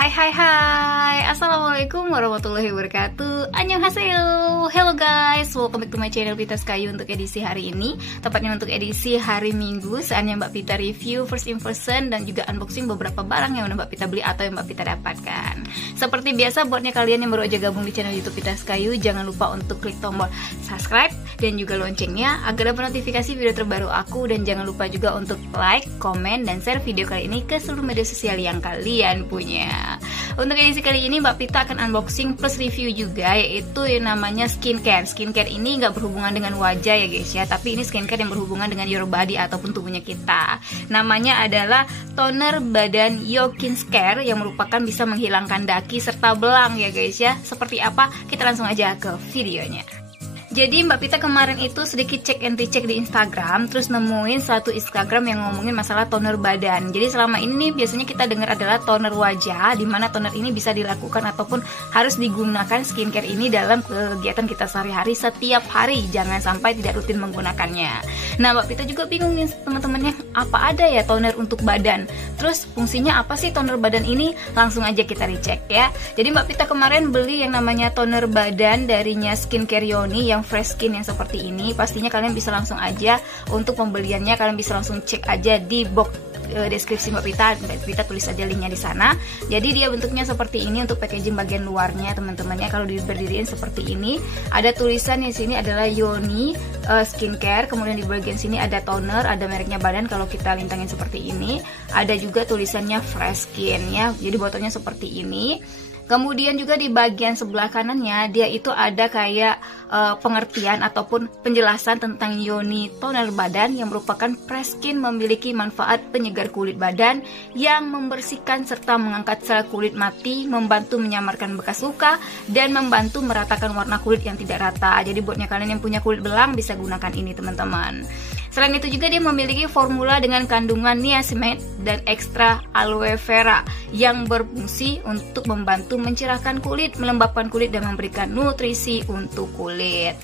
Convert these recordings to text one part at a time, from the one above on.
Hai, Assalamualaikum warahmatullahi wabarakatuh. Annyeonghaseyo. Hello guys, welcome back to my channel Pita Skayu untuk edisi hari ini. Tepatnya untuk edisi hari Minggu, saatnya Mbak Pita review first impression dan juga unboxing beberapa barang yang udah Mbak Pita beli atau yang Mbak Pita dapatkan. Seperti biasa, buatnya kalian yang baru aja gabung di channel YouTube Pita Skayu, jangan lupa untuk klik tombol subscribe dan juga loncengnya agar dapat notifikasi video terbaru aku. Dan jangan lupa juga untuk like, komen, dan share video kali ini ke seluruh media sosial yang kalian punya. Untuk edisi kali ini Mbak Pita akan unboxing plus review juga, yaitu yang namanya skincare. Skincare ini nggak berhubungan dengan wajah ya guys ya, tapi ini skincare yang berhubungan dengan your body ataupun tubuhnya kita. Namanya adalah toner badan Yokin Scare yang merupakan bisa menghilangkan daki serta belang ya guys ya. Seperti apa? Kita langsung aja ke videonya. Jadi Mbak Pita kemarin itu sedikit cek and recheck di Instagram, terus nemuin satu Instagram yang ngomongin masalah toner badan. Jadi selama ini biasanya kita dengar adalah toner wajah, dimana toner ini bisa dilakukan ataupun harus digunakan skincare ini dalam kegiatan kita sehari-hari setiap hari, jangan sampai tidak rutin menggunakannya. Nah Mbak Pita juga bingung nih teman-temannya, apa ada ya toner untuk badan? Terus fungsinya apa sih toner badan ini? Langsung aja kita recheck ya. Jadi Mbak Pita kemarin beli yang namanya toner badan darinya Skincare Yoni yang fresh skin yang seperti ini. Pastinya kalian bisa langsung aja untuk pembeliannya, kalian bisa langsung cek aja di box deskripsi Mbak Pita tulis aja linknya di sana. Jadi dia bentuknya seperti ini untuk packaging bagian luarnya teman-temannya. Kalau berdiriin seperti ini, ada tulisan di sini adalah Yoni Skincare, kemudian di bagian sini ada toner, ada mereknya badan. Kalau kita lintangin seperti ini, ada juga tulisannya fresh skin ya. Jadi botolnya seperti ini. Kemudian juga di bagian sebelah kanannya dia itu ada kayak pengertian ataupun penjelasan tentang Yoni toner badan yang merupakan fresh skin, memiliki manfaat penyegar kulit badan yang membersihkan serta mengangkat sel kulit mati, membantu menyamarkan bekas luka dan membantu meratakan warna kulit yang tidak rata. Jadi buatnya kalian yang punya kulit belang bisa gunakan ini teman-teman. Selain itu juga dia memiliki formula dengan kandungan niacinamide dan ekstra aloe vera yang berfungsi untuk membantu mencerahkan kulit, melembabkan kulit, dan memberikan nutrisi untuk kulit.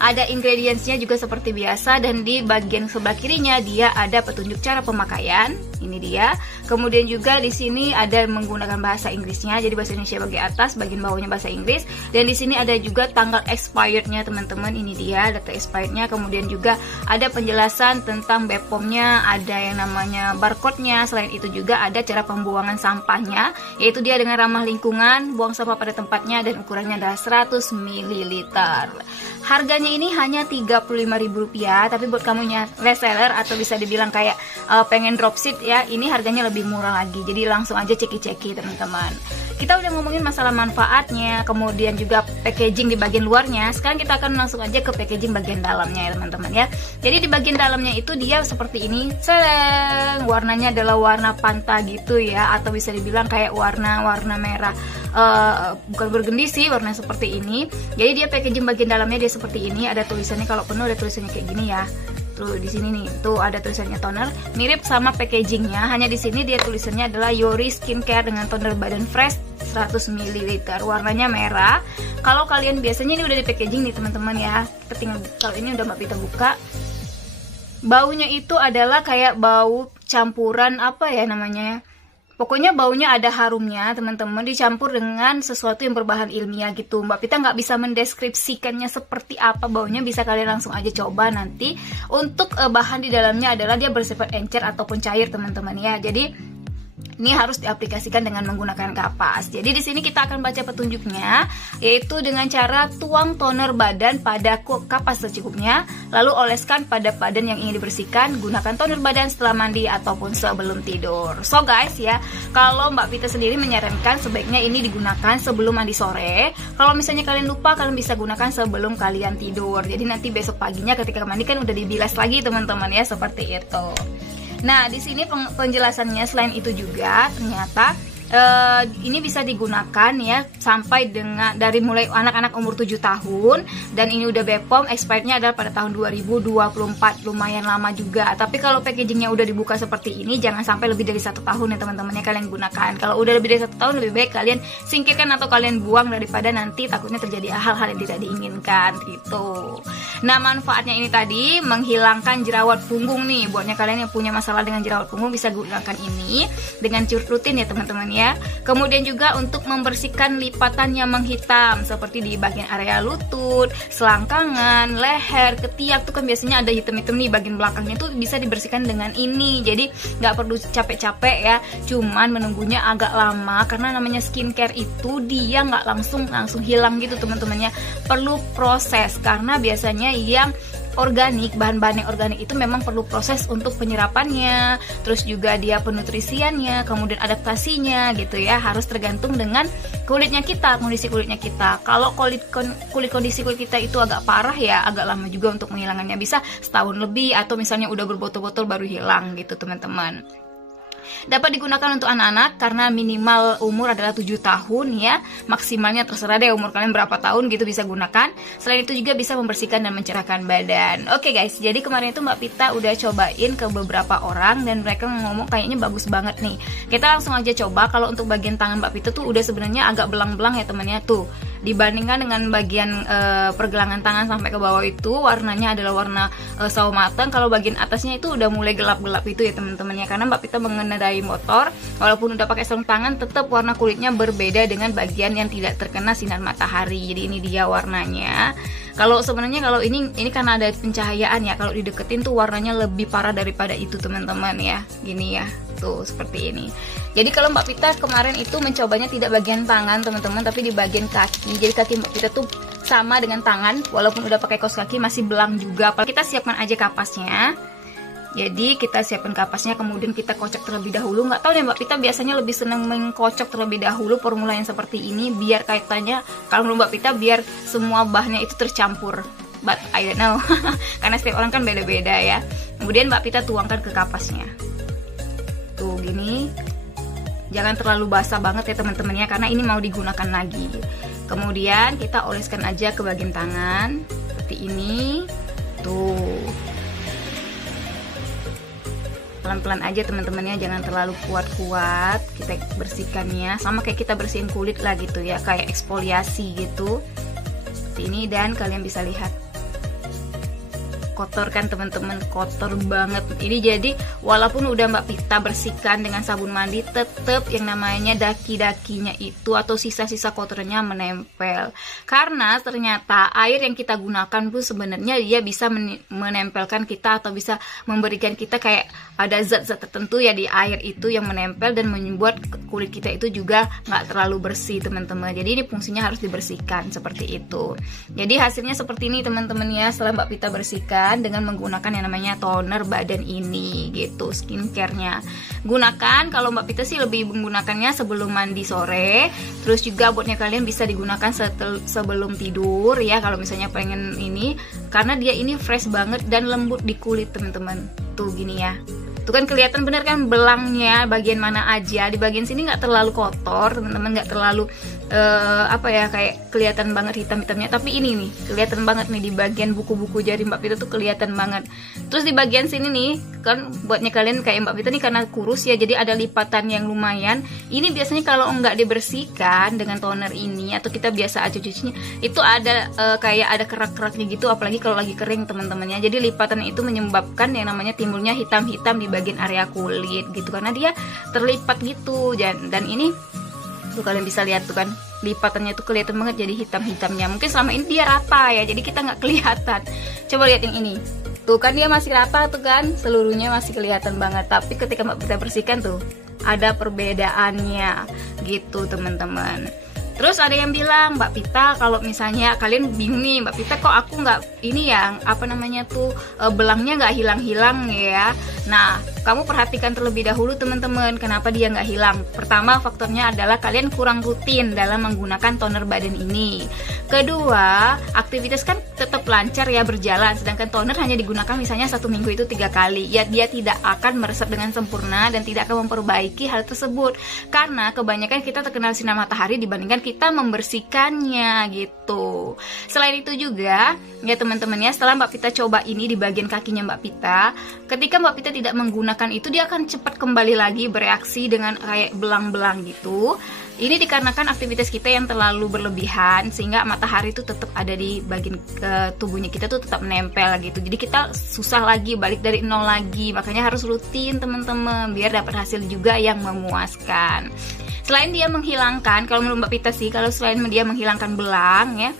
Ada ingredientsnya juga seperti biasa, dan di bagian sebelah kirinya dia ada petunjuk cara pemakaian. Ini dia. Kemudian juga di sini ada menggunakan bahasa Inggrisnya, jadi bahasa Indonesia bagian atas, bagian bawahnya bahasa Inggris. Dan di sini ada juga tanggal expirednya teman-teman. Ini dia data expirednya. Kemudian juga ada penjelasan tentang BPOM-nya, ada yang namanya barcode-nya. Selain itu juga ada cara pembuangan sampahnya, yaitu dia dengan ramah lingkungan, buang sampah pada tempatnya, dan ukurannya adalah 100 ml. Harganya ini hanya Rp35.000, tapi buat kamunya reseller atau bisa dibilang kayak pengen dropship ya, ini harganya lebih murah lagi. Jadi langsung aja ceki-ceki teman-teman. Kita udah ngomongin masalah manfaatnya, kemudian juga packaging di bagian luarnya. Sekarang kita akan langsung aja ke packaging bagian dalamnya ya teman-teman ya. Jadi di bagian dalamnya itu dia seperti ini. Warnanya adalah warna panta gitu ya, atau bisa dibilang kayak warna merah, bukan burgundy sih, warna seperti ini. Jadi dia packaging bagian dalamnya dia seperti ini. Ada tulisannya, kalau penuh ada tulisannya kayak gini ya. Tuh di sini nih, tuh ada tulisannya toner, mirip sama packagingnya. Hanya di sini dia tulisannya adalah Yori Skincare dengan toner badan fresh 100 ml, warnanya merah. Kalau kalian biasanya ini udah di packaging nih teman-teman ya. Tinggal kalau ini udah Mbak Pita buka. Baunya itu adalah kayak bau campuran apa ya namanya? Pokoknya baunya ada harumnya teman-teman, dicampur dengan sesuatu yang berbahan ilmiah gitu. Mbak Pita nggak bisa mendeskripsikannya seperti apa baunya, bisa kalian langsung aja coba nanti. Untuk bahan di dalamnya adalah dia bersifat encer ataupun cair teman-teman ya. Jadi ini harus diaplikasikan dengan menggunakan kapas. Jadi di sini kita akan baca petunjuknya, yaitu dengan cara tuang toner badan pada kapas secukupnya, lalu oleskan pada badan yang ingin dibersihkan. Gunakan toner badan setelah mandi ataupun sebelum tidur. So guys ya, kalau Mbak Pita sendiri menyarankan sebaiknya ini digunakan sebelum mandi sore. Kalau misalnya kalian lupa, kalian bisa gunakan sebelum kalian tidur. Jadi nanti besok paginya ketika mandi kan udah dibilas lagi teman-teman ya, seperti itu. Nah, di sini penjelasannya selain itu juga ternyata ini bisa digunakan ya sampai dengan dari mulai anak-anak umur 7 tahun, dan ini udah BPOM, expirednya adalah pada tahun 2024, lumayan lama juga. Tapi kalau packagingnya udah dibuka seperti ini, jangan sampai lebih dari 1 tahun ya teman-teman ya kalian gunakan. Kalau udah lebih dari 1 tahun, lebih baik kalian singkirkan atau kalian buang daripada nanti takutnya terjadi hal-hal yang tidak diinginkan gitu. Nah, manfaatnya ini tadi menghilangkan jerawat punggung nih. Buatnya kalian yang punya masalah dengan jerawat punggung bisa gunakan ini dengan rutin ya teman-teman ya. ya. Kemudian juga untuk membersihkan lipatan yang menghitam seperti di bagian area lutut, selangkangan, leher, ketiak tuh kan biasanya ada hitam-hitam nih bagian belakangnya tuh bisa dibersihkan dengan ini. Jadi nggak perlu capek-capek ya, cuman menunggunya agak lama karena namanya skincare itu dia nggak langsung hilang gitu teman-temannya, perlu proses karena biasanya yang organik, bahan-bahan yang organik itu memang perlu proses untuk penyerapannya, terus juga dia penutrisiannya, kemudian adaptasinya gitu ya, harus tergantung dengan kulitnya kita, kondisi kulitnya kita. Kalau kondisi kulit kita itu agak parah ya, agak lama juga untuk menghilangannya, bisa setahun lebih atau misalnya udah berbotol-botol baru hilang gitu teman-teman. Dapat digunakan untuk anak-anak karena minimal umur adalah 7 tahun ya. Maksimalnya terserah deh umur kalian berapa tahun gitu bisa gunakan. Selain itu juga bisa membersihkan dan mencerahkan badan. Oke guys, jadi kemarin itu Mbak Pita udah cobain ke beberapa orang dan mereka ngomong kayaknya bagus banget nih. Kita langsung aja coba. Kalau untuk bagian tangan Mbak Pita tuh udah sebenarnya agak belang-belang ya temannya tuh. Dibandingkan dengan bagian pergelangan tangan sampai ke bawah itu warnanya adalah warna sawo matang. Kalau bagian atasnya itu udah mulai gelap-gelap itu ya teman-temannya, karena Mbak Pita mengendarai motor walaupun udah pakai sarung tangan tetap warna kulitnya berbeda dengan bagian yang tidak terkena sinar matahari. Jadi ini dia warnanya. Kalau sebenarnya kalau ini karena ada pencahayaan ya, kalau dideketin tuh warnanya lebih parah daripada itu teman-teman ya. Gini ya, tuh seperti ini. Jadi kalau Mbak Pita kemarin itu mencobanya tidak bagian tangan teman-teman, tapi di bagian kaki. Jadi kaki Mbak Pita tuh sama dengan tangan, walaupun udah pakai kaos kaki masih belang juga. Kita siapkan aja kapasnya. Jadi kita siapkan kapasnya, kemudian kita kocok terlebih dahulu. Nggak tahu deh Mbak Pita biasanya lebih senang mengkocok terlebih dahulu formula yang seperti ini, biar kaitannya kalau menurut Mbak Pita biar semua bahannya itu tercampur. But I don't know, karena setiap orang kan beda-beda ya. Kemudian Mbak Pita tuangkan ke kapasnya. Tuh gini. Jangan terlalu basah banget ya teman-teman ya, karena ini mau digunakan lagi. Kemudian kita oleskan aja ke bagian tangan seperti ini. Tuh. Pelan-pelan aja teman-teman ya, jangan terlalu kuat-kuat. Kita bersihkannya sama kayak kita bersihin kulit lah gitu ya, kayak eksfoliasi gitu. Seperti ini, dan kalian bisa lihat kotor kan teman-teman, kotor banget ini. Jadi walaupun udah Mbak Pita bersihkan dengan sabun mandi, tetap yang namanya daki-dakinya itu atau sisa-sisa kotornya menempel, karena ternyata air yang kita gunakan pun sebenarnya dia bisa menempelkan kita atau bisa memberikan kita kayak ada zat-zat tertentu ya di air itu yang menempel dan membuat kulit kita itu juga nggak terlalu bersih teman-teman. Jadi ini fungsinya harus dibersihkan seperti itu. Jadi hasilnya seperti ini teman-teman ya, setelah Mbak Pita bersihkan dengan menggunakan yang namanya toner badan ini gitu, skincare-nya. Gunakan, kalau Mbak Pita sih lebih menggunakannya sebelum mandi sore. Terus juga buatnya kalian bisa digunakan sebelum tidur ya, kalau misalnya pengen ini, karena dia ini fresh banget dan lembut di kulit teman-teman. Tuh gini ya. Tuh kan kelihatan bener kan belangnya bagian mana aja. Di bagian sini nggak terlalu kotor teman-teman, nggak terlalu kayak kelihatan banget hitam-hitamnya, tapi ini nih kelihatan banget nih di bagian buku-buku jari Mbak Pita tuh kelihatan banget. Terus di bagian sini nih kan buatnya kalian kayak Mbak Pita nih karena kurus ya, jadi ada lipatan yang lumayan. Ini biasanya kalau nggak dibersihkan dengan toner ini atau kita biasa aja cucinya, itu ada kayak ada kerak-keraknya gitu, apalagi kalau lagi kering teman-temannya. Jadi lipatan itu menyebabkan yang namanya timbulnya hitam-hitam di bagian area kulit gitu, karena dia terlipat gitu. Dan ini tuh kalian bisa lihat tuh kan lipatannya tuh kelihatan banget jadi hitam-hitamnya. Mungkin selama ini dia rata ya, jadi kita nggak kelihatan. Coba lihat yang ini, tuh kan dia masih rata tuh kan, seluruhnya masih kelihatan banget. Tapi ketika Mbak Pita bersihkan tuh ada perbedaannya gitu teman-teman. Terus ada yang bilang, Mbak Pita kalau misalnya kalian bingung nih, Mbak Pita kok aku nggak ini ya, apa namanya tuh belangnya nggak hilang-hilang ya. Nah, kamu perhatikan terlebih dahulu teman-teman, kenapa dia nggak hilang. Pertama faktornya adalah kalian kurang rutin dalam menggunakan toner badan ini. Kedua, aktivitas kan tetap lancar ya, berjalan, sedangkan toner hanya digunakan misalnya 1 minggu itu 3 kali ya, dia tidak akan meresap dengan sempurna dan tidak akan memperbaiki hal tersebut, karena kebanyakan kita terkena sinar matahari dibandingkan kita membersihkannya gitu. Selain itu juga ya teman-teman ya, setelah Mbak Pita coba ini di bagian kakinya Mbak Pita, ketika Mbak Pita tidak menggunakan itu, dia akan cepat kembali lagi bereaksi dengan kayak belang-belang gitu. Ini dikarenakan aktivitas kita yang terlalu berlebihan sehingga matahari itu tetap ada di bagian tubuhnya kita tuh tetap menempel gitu. Jadi kita susah lagi balik dari nol lagi. Makanya harus rutin teman-teman biar dapat hasil juga yang memuaskan. Selain dia menghilangkan, kalau menurut Mbak Pita sih, kalau selain dia menghilangkan belang ya,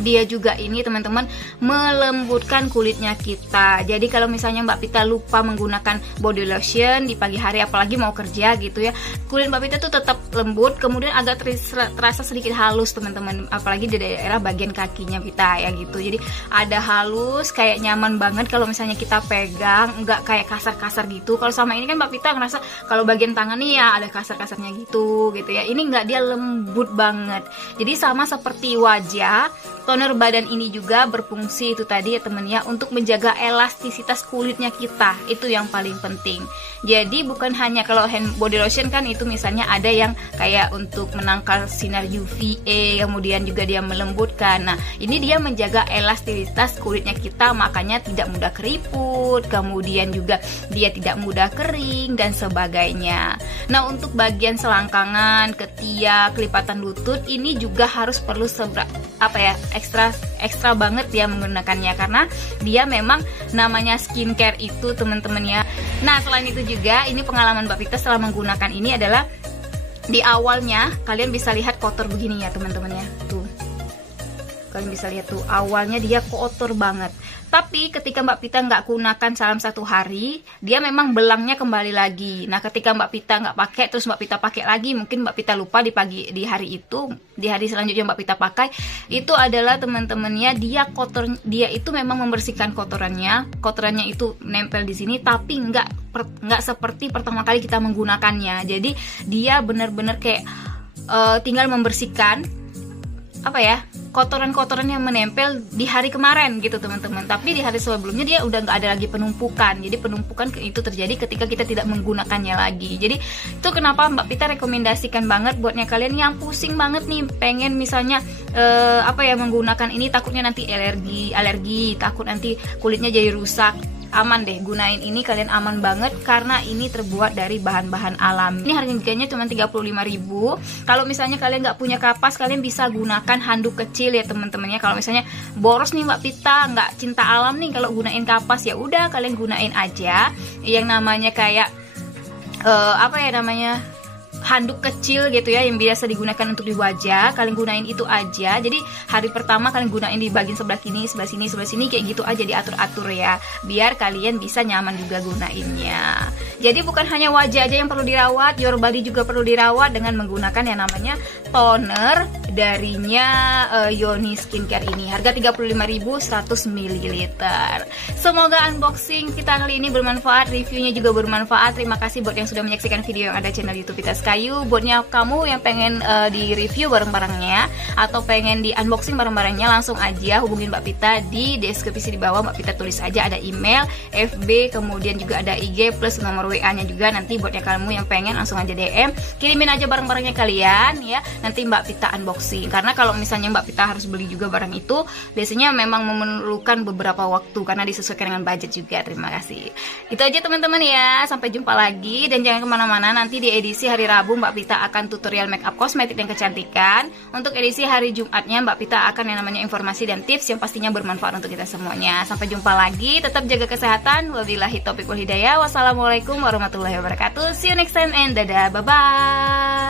dia juga ini teman-teman melembutkan kulitnya kita. Jadi kalau misalnya Mbak Pita lupa menggunakan body lotion di pagi hari, apalagi mau kerja gitu ya, kulit Mbak Pita tuh tetap lembut, kemudian agak terasa sedikit halus teman-teman, apalagi di daerah bagian kakinya Pita ya gitu. Jadi ada halus, kayak nyaman banget kalau misalnya kita pegang, nggak kayak kasar-kasar gitu. Kalau sama ini kan Mbak Pita ngerasa kalau bagian tangan nih ya ada kasar-kasarnya gitu ya. Ini nggak, dia lembut banget. Jadi sama seperti wajah, toner badan ini juga berfungsi itu tadi ya temen ya, untuk menjaga elastisitas kulitnya kita. Itu yang paling penting. Jadi bukan hanya kalau hand body lotion kan itu misalnya ada yang kayak untuk menangkal sinar UVA, kemudian juga dia melembutkan. Nah ini dia menjaga elastisitas kulitnya kita, makanya tidak mudah keriput, kemudian juga dia tidak mudah kering dan sebagainya. Nah untuk bagian selangkangan, ketiak, kelipatan lutut ini juga harus perlu ekstra banget ya menggunakannya, karena dia memang namanya skincare itu teman-teman ya. Nah selain itu juga ini pengalaman Mbak Pita setelah menggunakan ini adalah di awalnya kalian bisa lihat kotor begini ya teman-teman ya, tuh kalian bisa lihat tuh awalnya dia kotor banget. Tapi ketika Mbak Pita nggak gunakan salam 1 hari, dia memang belangnya kembali lagi. Nah ketika Mbak Pita nggak pakai, terus Mbak Pita pakai lagi, mungkin Mbak Pita lupa di hari itu, di hari selanjutnya Mbak Pita pakai, itu adalah teman-temannya dia kotor, dia itu memang membersihkan kotorannya itu nempel di sini, tapi nggak seperti pertama kali kita menggunakannya. Jadi dia benar-benar kayak tinggal membersihkan kotoran-kotoran yang menempel di hari kemarin gitu teman-teman. Tapi di hari sebelumnya dia udah nggak ada lagi penumpukan. Jadi penumpukan itu terjadi ketika kita tidak menggunakannya lagi. Jadi itu kenapa Mbak Pita rekomendasikan banget buatnya kalian yang pusing banget nih, pengen misalnya menggunakan ini, takutnya nanti alergi, takut nanti kulitnya jadi rusak. Aman deh, gunain ini, kalian aman banget karena ini terbuat dari bahan-bahan alam. Ini harganya cuma 35.000. Kalau misalnya kalian nggak punya kapas, kalian bisa gunakan handuk kecil ya teman-temannya. Kalau misalnya boros nih Mbak Pita, nggak cinta alam nih kalau gunain kapas, ya udah kalian gunain aja yang namanya kayak handuk kecil gitu ya, yang biasa digunakan untuk di wajah. Kalian gunain itu aja. Jadi hari pertama kalian gunain di bagian sebelah sini, sebelah sini kayak gitu aja, diatur-atur ya, biar kalian bisa nyaman juga gunainnya. Jadi bukan hanya wajah aja yang perlu dirawat, your body juga perlu dirawat dengan menggunakan yang namanya toner darinya Yoni Skincare ini. Harga 35.100 ml. Semoga unboxing kita kali ini bermanfaat, reviewnya juga bermanfaat. Terima kasih buat yang sudah menyaksikan video yang ada channel YouTube Pita Kayu. Buatnya kamu yang pengen di review barang-barangnya atau pengen di unboxing barang-barangnya, langsung aja hubungin Mbak Pita di deskripsi di bawah. Mbak Pita tulis aja ada email, FB, kemudian juga ada IG plus nomor WA-nya juga. Nanti buatnya kamu yang pengen langsung aja DM, kirimin aja barang-barangnya kalian ya. Nanti Mbak Pita unboxing. Karena kalau misalnya Mbak Pita harus beli juga barang itu, biasanya memang memerlukan beberapa waktu karena disesuaikan dengan budget juga. Terima kasih. Itu aja teman-teman ya. Sampai jumpa lagi dan jangan kemana-mana. Nanti di edisi hari Rabu Mbak Pita akan tutorial makeup kosmetik dan kecantikan. Untuk edisi hari Jumatnya Mbak Pita akan yang namanya informasi dan tips yang pastinya bermanfaat untuk kita semuanya. Sampai jumpa lagi, tetap jaga kesehatan. Wabillahi taufiq wal hidayah. Wassalamualaikum warahmatullahi wabarakatuh. See you next time and dadah, bye bye.